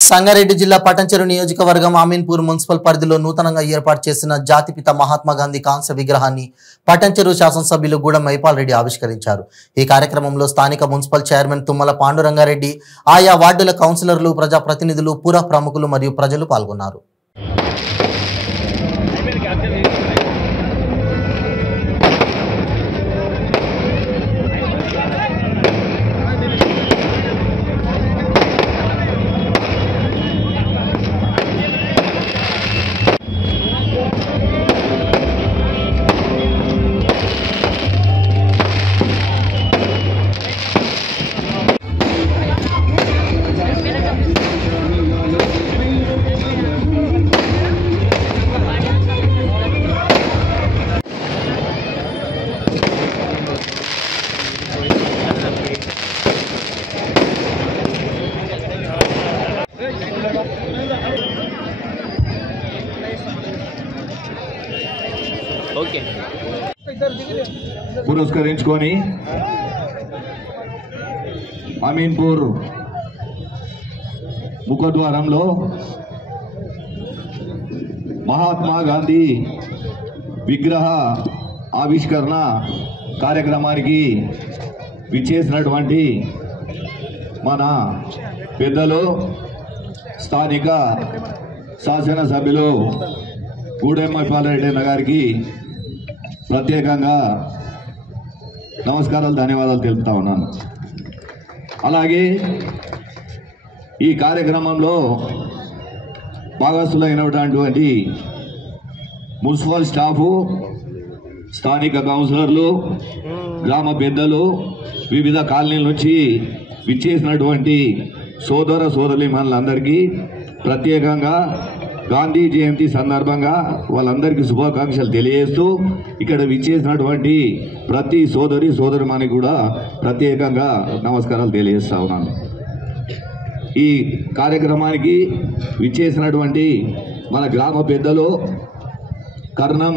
సంగారెడ్డి జిల్లా పటంచెరు నియోజకవర్గం అమీన్పూర్ మున్సిపల్ పరిధిలో నూతనంగా ఏర్పాటు చేసిన జాతిపిత మహాత్మా గాంధీ కాంస్య విగ్రహాన్ని పటంచెరు శాసనసభ్యులు గూడెం మైపాల్ రెడ్డి ఆవిష్కరించారు. ఈ కార్యక్రమంలో స్థానిక మున్సిపల్ చైర్మన్ తుమ్మల పాండురంగారెడ్డి, ఆయా వార్డుల కౌన్సిలర్లు, ప్రజాప్రతినిధులు, పుర ప్రముఖులు మరియు ప్రజలు పాల్గొన్నారు. పురస్కరించుకొని అమీన్పూర్ ముఖద్వారంలో మహాత్మా గాంధీ విగ్రహ ఆవిష్కరణ కార్యక్రమానికి విచ్చేసినటువంటి మన పెద్దలు, స్థానిక శాసనసభ్యులు గూడెం మైపాల్ రెడ్డి గారికి ప్రత్యేకంగా నమస్కారాలు, ధన్యవాదాలు తెలుపుతా ఉన్నాను. అలాగే ఈ కార్యక్రమంలో భాగస్థులైనటువంటి మున్సిపల్ స్టాఫు, స్థానిక కౌన్సిలర్లు, గ్రామ పెద్దలు, వివిధ కాలనీల నుంచి విచ్చేసినటువంటి సోదర సోదరీమణులందరికీ ప్రత్యేకంగా గాంధీ జయంతి సందర్భంగా వాళ్ళందరికీ శుభాకాంక్షలు తెలియజేస్తూ, ఇక్కడ విచ్చేసినటువంటి ప్రతి సోదరిమణికి కూడా ప్రత్యేకంగా నమస్కారాలు తెలియజేస్తా ఉన్నాను. ఈ కార్యక్రమానికి విచ్చేసినటువంటి మన గ్రామ పెద్దలు కర్ణం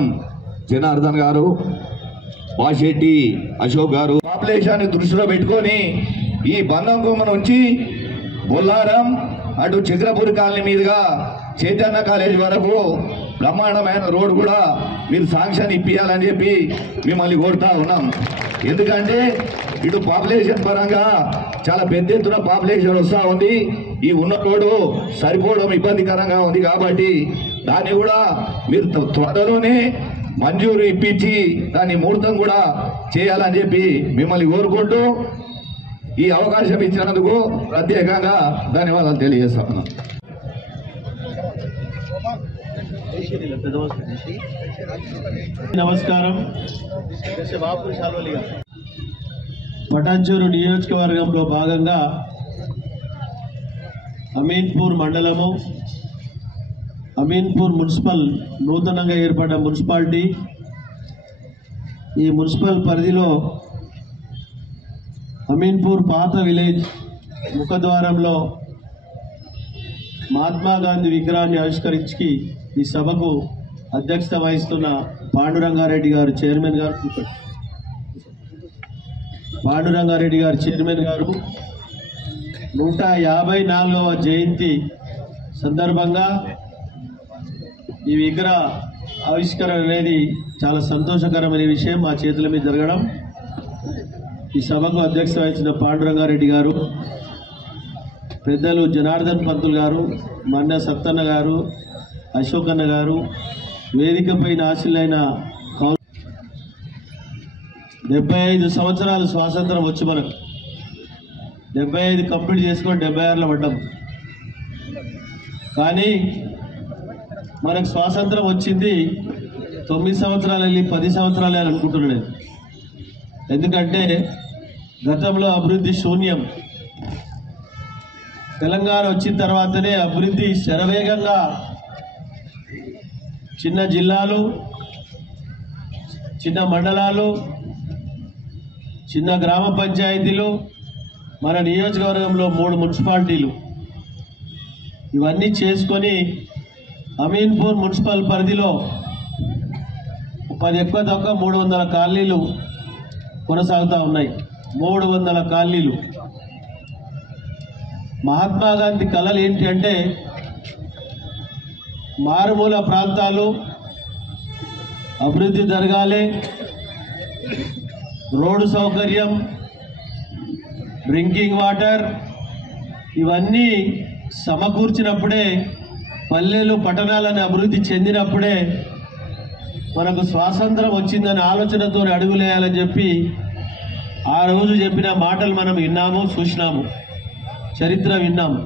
జనార్దన్ గారు, బాషెట్టి అశోక్ గారు, పాపులేషన్ దృష్టిలో పెట్టుకొని ఈ బంధంకొమ్మ నుంచి బొల్లారం అటు చక్రపూరి కాలనీ మీదుగా చైతన్య కాలేజ్ వరకు బ్రహ్మాండమైన రోడ్ కూడా మీరు శాంక్షన్ ఇప్పియాలని చెప్పి మిమ్మల్ని కోరుతా ఉన్నాం. ఎందుకంటే ఇటు పాపులేషన్ పరంగా చాలా పెద్ద ఎత్తున పాపులేషన్ వస్తూ ఉంది. ఈ ఉన్న రోడ్డు సరిపోవడం ఇబ్బందికరంగా ఉంది. కాబట్టి దాన్ని కూడా మీరు త్వరలోనే మంజూరు ఇప్పించి దాని ముహూర్తం కూడా చేయాలని చెప్పి మిమ్మల్ని కోరుకుంటూ ఈ అవకాశం ఇచ్చినందుకు ప్రత్యేకంగా ధన్యవాదాలు తెలియజేస్తున్నాను. నమస్కారం. పటాన్చెరు నియోజకవర్గంలో భాగంగా అమీన్పూర్ మండలము, అమీన్పూర్ మున్సిపల్ నూతనంగా ఏర్పడ్డ మున్సిపాలిటీ. ఈ మున్సిపల్ పరిధిలో అమీన్పూర్ పాత విలేజ్ ముఖద్వారంలో మహాత్మా గాంధీ విగ్రహాన్ని ఆవిష్కరించి ఈ సభకు అధ్యక్షత వహిస్తున్న పాండురంగారెడ్డి గారు చైర్మన్ గారు, పాండురంగారెడ్డి గారు చైర్మన్ గారు 154వ జయంతి సందర్భంగా ఈ విగ్రహ ఆవిష్కరణ అనేది చాలా సంతోషకరమైన విషయం మా చేతుల మీద జరగడం. ఈ సభకు అధ్యక్షత వహించిన పాండురంగారెడ్డి గారు, పెద్దలు జనార్దన్ పంతులు గారు, మన్న సత్తన్న గారు, అశోక్ అన్న గారు, వేదికపై ఆశీలైన 75 సంవత్సరాలు స్వాతంత్రం వచ్చి మనకు 75 కంప్లీట్ చేసుకొని 76లో పడ్డాం. కానీ మనకు స్వాతంత్రం వచ్చింది 9 సంవత్సరాలు వెళ్ళి 10 సంవత్సరాలు అని అనుకుంటున్నాను నేను. ఎందుకంటే గతంలో అభివృద్ధి శూన్యం. తెలంగాణ వచ్చిన తర్వాతనే అభివృద్ధి శరవేగంగా చిన్న జిల్లాలు, చిన్న మండలాలు, చిన్న గ్రామ పంచాయతీలు, మన నియోజకవర్గంలో 3 మున్సిపాలిటీలు, ఇవన్నీ చేసుకొని అమీన్పూర్ మున్సిపల్ పరిధిలో 10 ఎక్కువ తక్కువ 300 కాలనీలు కొనసాగుతూ ఉన్నాయి. 300 కాలనీలు. మహాత్మా గాంధీ కళలు ఏంటి అంటే మారుమూల ప్రాంతాలు అభివృద్ధి జరగాలి, రోడ్డు సౌకర్యం, డ్రింకింగ్ వాటర్ ఇవన్నీ సమకూర్చినప్పుడే, పల్లెలు పట్టణాలను అభివృద్ధి చెందినప్పుడే మనకు స్వాతంత్రం వచ్చిందనే ఆలోచనతో అడుగులేయాలని చెప్పి ఆ రోజు చెప్పిన మాటలు మనం విన్నాము, చూసినాము, చరిత్ర విన్నాము.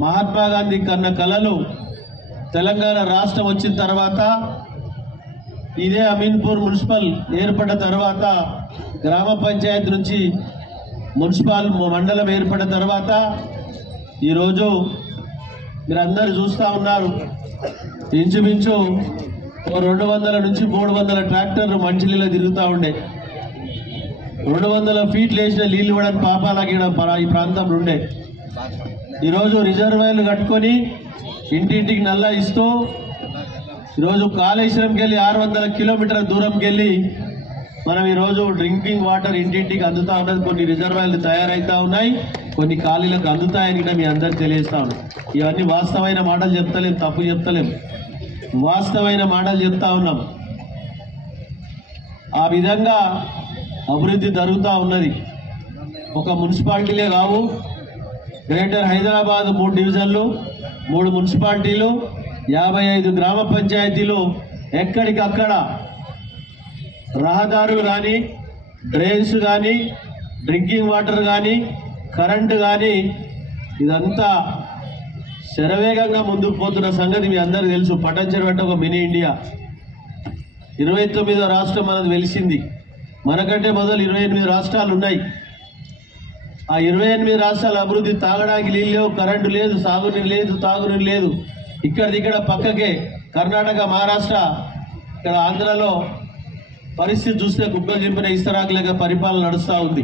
మహాత్మా గాంధీ కన్న కలలు తెలంగాణ రాష్ట్రం వచ్చిన తర్వాత, ఇదే అమీన్పూర్ మున్సిపల్ ఏర్పడిన తర్వాత, గ్రామ పంచాయతీ నుంచి మున్సిపల్ మండలం ఏర్పడిన తర్వాత ఈరోజు మీరందరూ చూస్తూ ఉన్నారు, ఇంచుమించు 200 నుంచి 300 ట్రాక్టర్లు మంచినీళ్ళు తిరుగుతూ ఉండే. 200 ఫీట్లు వేసిన నీళ్ళు ఇవ్వడానికి పాపాలకి ఈ ప్రాంతంలో ఉండే. ఈరోజు రిజర్వాయర్లు కట్టుకొని ఇంటింటికి నల్లా ఇస్తూ ఈరోజు కాళేశ్వరంకి వెళ్ళి 600 కిలోమీటర్ల దూరంకి వెళ్ళి మనం ఈరోజు డ్రింకింగ్ వాటర్ ఇంటింటికి అందుతూ ఉన్నది. కొన్ని రిజర్వాయర్లు తయారవుతూ ఉన్నాయి, కొన్ని ఖాళీలకు అందుతాయని కూడా మీ అందరికి తెలియజేస్తా ఉన్నాం. ఇవన్నీ వాస్తవమైన మాటలు చెప్తలేం, తప్పు చెప్తలేం, వాస్తవమైన మాటలు చెప్తా ఉన్నాం. ఆ విధంగా అభివృద్ధి జరుగుతూ ఉన్నది. ఒక మున్సిపాలిటీలే కావు, గ్రేటర్ హైదరాబాద్ 3 డివిజన్లు, 3 మున్సిపాలిటీలు, 55 గ్రామ పంచాయతీలు, ఎక్కడికక్కడ రహదారులు కానీ, డ్రైన్స్ కానీ, డ్రింకింగ్ వాటర్ కానీ, కరెంటు కానీ ఇదంతా శరవేగంగా ముందుకు పోతున్న సంగతి మీ అందరికీ తెలుసు. పటాన్చెరు అంటే ఒక మినీ ఇండియా. 29వ రాష్ట్రం మనది వెలిసింది. మనకంటే మొదలు 28 రాష్ట్రాలు ఉన్నాయి. ఆ 28 రాష్ట్రాల అభివృద్ధి తాగడానికి నీళ్ళు లేవు, కరెంటు లేదు, సాగునీరు లేదు, తాగునీరు లేదు. ఇక్కడ పక్కకే కర్ణాటక, మహారాష్ట్ర, ఇక్కడ ఆంధ్రలో పరిస్థితి చూస్తే కుక్కలు చింపిన ఇస్తరాకులేక పరిపాలన నడుస్తూ ఉంది.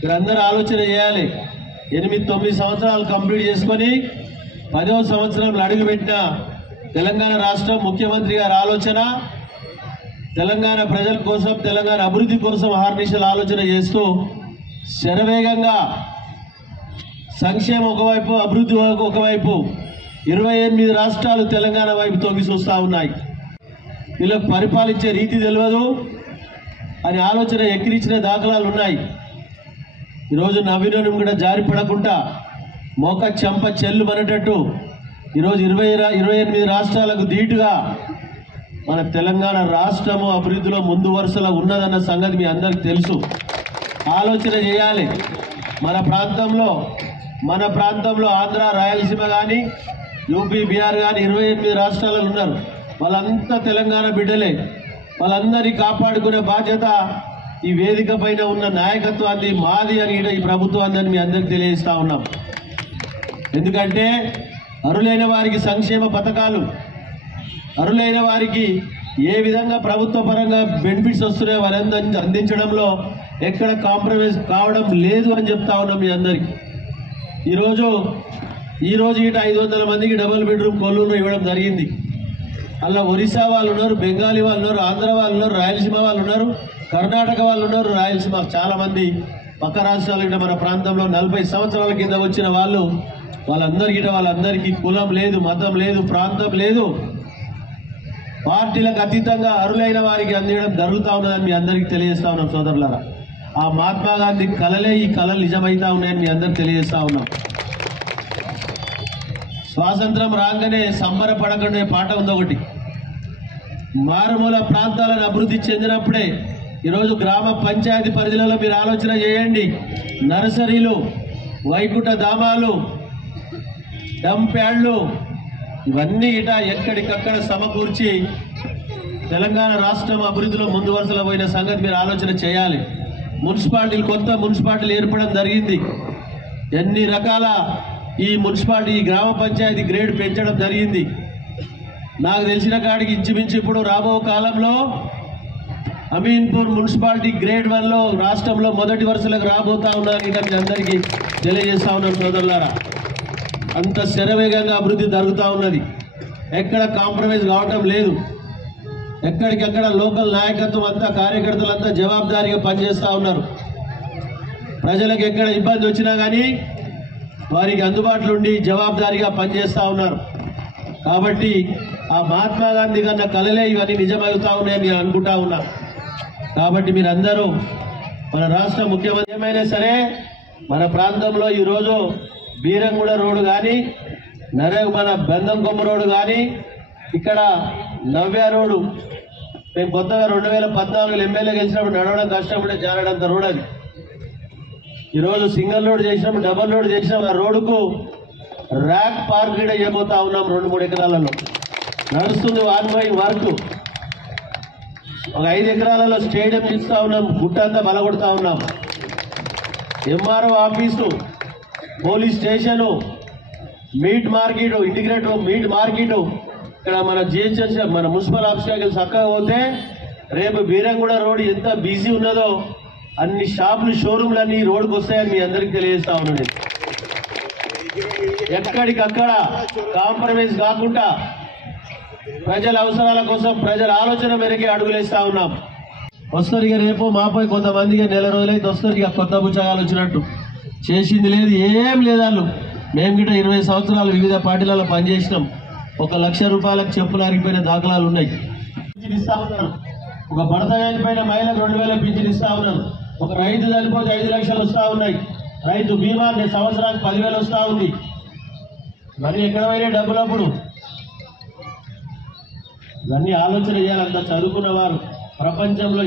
మీరందరూ ఆలోచన చేయాలి. 8-9 సంవత్సరాలు కంప్లీట్ చేసుకొని 10వ సంవత్సరంలో అడుగుపెట్టిన తెలంగాణ రాష్ట్రం ముఖ్యమంత్రి గారి ఆలోచన తెలంగాణ ప్రజల కోసం, తెలంగాణ అభివృద్ధి కోసం అహర్నిశలు ఆలోచన చేస్తూ శరవేగంగా సంక్షేమం ఒకవైపు, అభివృద్ధి ఒకవైపు 28 రాష్ట్రాలు తెలంగాణ వైపు తొంగి చూస్తూ ఉన్నాయి. వీళ్ళకు పరిపాలించే రీతి తెలియదు అని ఆలోచన ఎక్కిరించిన దాఖలాలు ఉన్నాయి. ఈరోజు నవీనం కూడా జారి పడకుండా మోక చెంప చెల్లు మనటట్టు ఈరోజు 28 రాష్ట్రాలకు ధీటుగా మన తెలంగాణ రాష్ట్రము అభివృద్ధిలో ముందు వరుసలో ఉన్నదన్న సంగతి మీ అందరికి తెలుసు. ఆలోచన చేయాలి. మన ప్రాంతంలో ఆంధ్ర, రాయలసీమ కానీ, యూపీ, బీహార్ కానీ 28 రాష్ట్రాలలో ఉన్నారు. వాళ్ళంతా తెలంగాణ బిడ్డలే. వాళ్ళందరినీ కాపాడుకునే బాధ్యత ఈ వేదిక పైన ఉన్న నాయకత్వాన్ని మాది అని ఈ ప్రభుత్వాన్ని మీ అందరికి తెలియజేస్తా ఉన్నాం. ఎందుకంటే అరులైన వారికి సంక్షేమ పథకాలు, అరులైన వారికి ఏ విధంగా ప్రభుత్వ పరంగా బెనిఫిట్స్ వస్తున్నాయో వారందరినీ అందించడంలో ఎక్కడ కాంప్రమైజ్ కావడం లేదు అని చెప్తా ఉన్నాం మీ అందరికీ. ఈరోజు ఇట 500 మందికి డబుల్ బెడ్రూమ్ కొల్లూరులో ఇవ్వడం జరిగింది. అలా ఒరిస్సా వాళ్ళు ఉన్నారు, బెంగాలీ వాళ్ళు ఉన్నారు, ఆంధ్ర వాళ్ళు ఉన్నారు, రాయలసీమ వాళ్ళు ఉన్నారు, కర్ణాటక వాళ్ళు ఉన్నారు, రాయలసీమ చాలా మంది పక్క రాష్ట్రాలు ఇట మన ప్రాంతంలో 40 సంవత్సరాల కింద వచ్చిన వాళ్ళందరికీ కులం లేదు, మతం లేదు, ప్రాంతం లేదు, పార్టీలకు అతీతంగా అరులైన వారికి అందించడం జరుగుతూ ఉన్నదని మీ అందరికీ తెలియజేస్తా ఉన్నాం సోదరులారా. ఆ మహాత్మా గాంధీ కలలే ఈ కళలు నిజమైతా ఉన్నాయని మీ అందరికి తెలియజేస్తా ఉన్నాం. స్వాతంత్రం రాగానే సంబరపడకుండా పాట ఉంది ఒకటి. మారుమూల ప్రాంతాలను అభివృద్ధి చెందినప్పుడే ఈరోజు గ్రామ పంచాయతీ పరిధిలో మీరు ఆలోచన చేయండి. నర్సరీలు, వైకుంఠ ధామాలు, డంప్ యార్డ్లు ఇవన్నీ ఇట ఎక్కడికక్కడ సమకూర్చి తెలంగాణ రాష్ట్రం అభివృద్ధిలో ముందు వరుసలో పోయిన సంగతి మీరు ఆలోచన చేయాలి. కొత్త మున్సిపాలిటీలు ఏర్పడడం జరిగింది. ఎన్ని రకాల ఈ మున్సిపాలిటీ, ఈ గ్రామ పంచాయతీ గ్రేడ్ పెంచడం జరిగింది. నాకు తెలిసిన కాడికి ఇంచుమించు ఇప్పుడు రాబో కాలంలో అమీన్పూర్ మున్సిపాలిటీ గ్రేడ్ 1లో రాష్ట్రంలో మొదటి వరుసలకు రాబోతా ఉన్నారని మీ అందరికీ తెలియజేస్తా ఉన్నాం సోదరులారా. అంత శరవేగంగా అభివృద్ధి జరుగుతూ ఉన్నది. ఎక్కడ కాంప్రమైజ్ కావటం లేదు. ఎక్కడికెక్కడ లోకల్ నాయకత్వం అంతా, కార్యకర్తలంతా జవాబుదారీగా పనిచేస్తూ ఉన్నారు. ప్రజలకు ఎక్కడ ఇబ్బంది వచ్చినా కానీ వారికి అందుబాటులో ఉండి జవాబుదారీగా పనిచేస్తూ ఉన్నారు. కాబట్టి ఆ మహాత్మా గాంధీ కన్నా కలలే ఇవన్నీ నిజమవుతా ఉన్నాయని నేను అనుకుంటా ఉన్నా. కాబట్టి మీరందరూ మన రాష్ట్ర ముఖ్యమంత్రి ఏమైనా సరే మన ప్రాంతంలో ఈరోజు బీరంగూడ రోడ్డు కానీ మన బెందంకొమ్మ రోడ్డు కానీ ఇక్కడ నవ్య రోడ్డు మేము కొత్తగా 2014 ఎమ్మెల్యే గెలిచినప్పుడు నడవడం కష్టపడే జారడంత రోడ్ అది. ఈరోజు సింగిల్ రోడ్ చేసినప్పుడు డబల్ రోడ్ చేసినాం. ఆ రోడ్డుకు ర్యాక్ పార్క్ కూడా చేయబోతా ఉన్నాం. 2-3 ఎకరాలలో నడుస్తుంది ఆన్గోయింగ్ వర్క్. ఒక 5 ఎకరాలలో స్టేడియం ఇస్తా ఉన్నాం. గుట్టంతా బలగొడతా ఉన్నాం. MRO office, police station, meet market, integrated meet market, ఇక్కడ మన జిహెచ్ఎంసీ మన మున్సిపల్ ఆఫీస్కి చక్కగా పోతే రేపు బీరంగూడ రోడ్ ఎంత బిజీ ఉన్నదో అన్ని షాపులు షోరూమ్లు అన్ని రోడ్డుకు వస్తాయని మీ అందరికీ తెలియజేస్తా ఉన్నాను. ఎక్కడికక్కడ కాంప్రమైజ్ కాకుండా ప్రజల అవసరాల కోసం ప్రజల ఆలోచన మేరకే అడుగులేస్తా ఉన్నాం. వస్తారు ఇక రేపు మాపై కొంతమందికి నెల రోజులైతే వస్తారు ఇక కొత్త పుచ్చగాలు వచ్చినట్టు. చేసింది లేదు, ఏం లేదు. వాళ్ళు మేము గిట్ట 20 సంవత్సరాలు వివిధ పార్టీలలో పనిచేసినాం. 1 లక్ష రూపాయలకు చెప్పులు అరిగిపోయిన దాఖలాలు ఉన్నాయి. పింఛన్ ఇస్తా ఉన్నాను. ఒక భర్త చనిపోయిన మహిళకు 2000 పింఛన్ ఇస్తా ఉన్నాను. ఒక రైతు చనిపోతే 5 లక్షలు వస్తూ ఉన్నాయి. రైతు బీమా సంవత్సరానికి 10,000 వస్తూ ఉంది. మరి ఎక్కడ పోయినా డబ్బులప్పుడు ఇవన్నీ ఆలోచన చేయాలి. అంత చదువుకున్న వారు ప్రపంచంలో